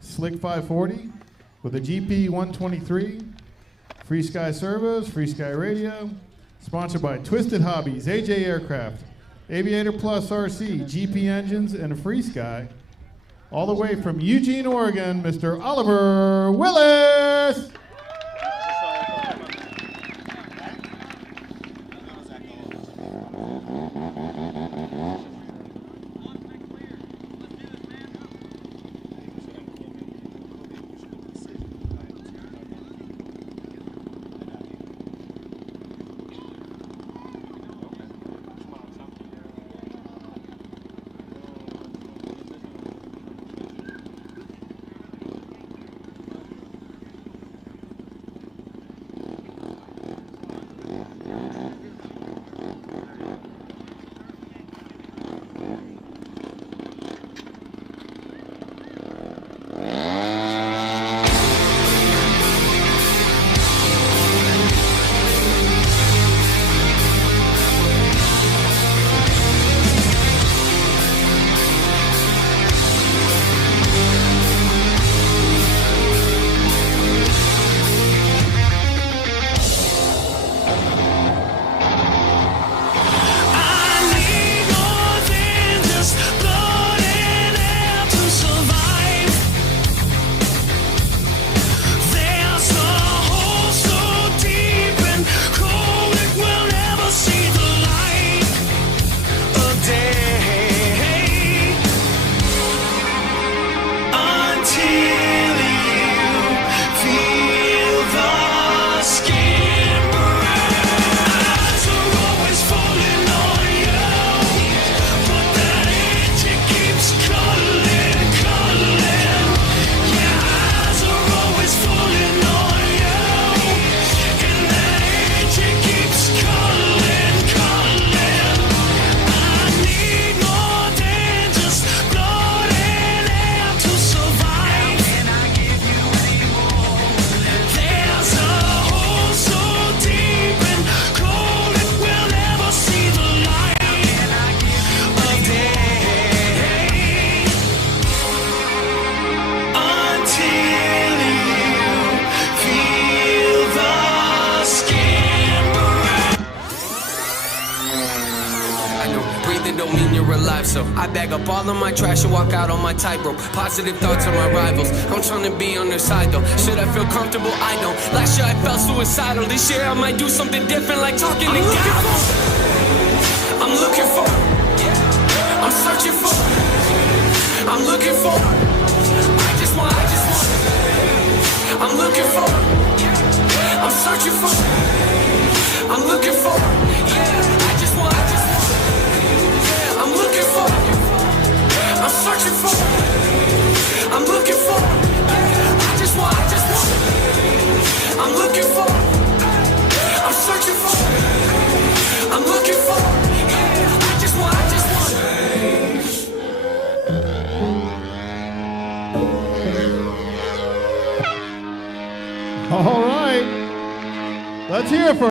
Slick 540 with a GP 123, Free Sky Servos, Free Sky Radio, sponsored by Twisted Hobbies, AJ Aircraft, Aviator Plus RC, GP Engines, and Free Sky. All the way from Eugene, Oregon, Mr. Oliver Willis. Don't mean you're alive, so I bag up all of my trash and walk out on my tightrope. Positive thoughts are my rivals. I'm trying to be on their side though. Should I feel comfortable? I don't. Last year I felt suicidal. This year I might do something different, like talking to God. I'm looking for. I'm searching for. I'm looking for. I just want. I'm looking for. I'm searching for. I'm looking for. Yeah, I just want. I'm looking for, I'm searching for, I'm looking for, I just want, I'm looking for, I'm searching for, I'm looking for, I just want, All right, let's hear it for